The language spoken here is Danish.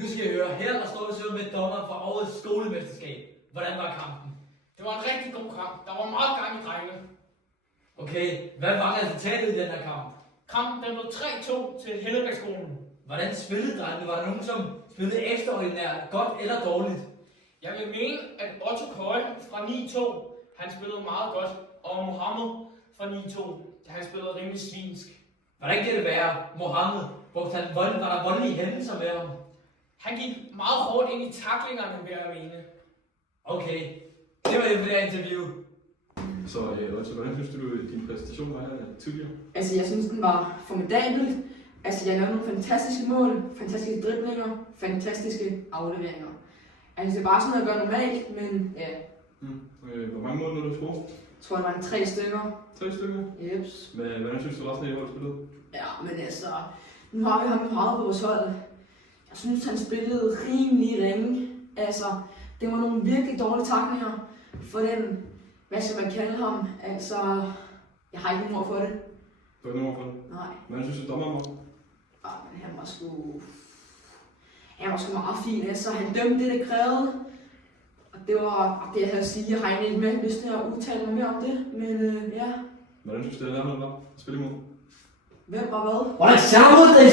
Nu skal jeg høre, her der står vi så med dommeren fra årets skolemesterskab. Hvordan var kampen? Det var en rigtig god kamp. Der var meget gang i drengene. Okay, hvad var resultatet i den her kamp? Kampen den blev 3-2 til Hellebækskolen. Hvordan spillede drengene? Var der nogen, som spillede ekstraordinært, godt eller dårligt? Jeg vil mene, at Otto Køje fra 9-2, han spillede meget godt. Og Mohammed fra 9-2, han spillede rimelig svinsk. Hvordan kan det være, Mohammed? Var der voldelige hændelser med ham? Han gik meget hårdt ind i taklingerne, vil jeg mene. Okay, det var det for det her interview. Så Otto, hvordan synes du, din præstation var her tidligere? Altså, jeg synes, den var formidabel. Altså, jeg lavede nogle fantastiske mål, fantastiske driblinger, fantastiske afleveringer. Altså, det er bare sådan noget, jeg gør normalt, men ja. Hvor mange mål nåede du score? Jeg tror, det var 3 stykker. 3 stykker? Jeps. Hvordan synes du resten af holdet spillede? Ja, men altså, nu har vi ham i meget på vores hold. Jeg synes, han spillede rimelig ringe. Altså, det var nogle virkelig dårlige taklinger for den, hvad skal man kalde ham? Altså, jeg har ikke nogen ord for det. Du har ikke nogen ord for det? Nej. Hvordan synes du, dommeren var? Men han var sgu meget fin. Altså, han dømte det krævede. Og det var det, jeg havde at sige. Jeg har egentlig ikke mere lyst til at udtale mig mere om det. Men ja. Hvordan synes du, det er, var at spille imod? Hvem var hvad? Hvordan ser du det,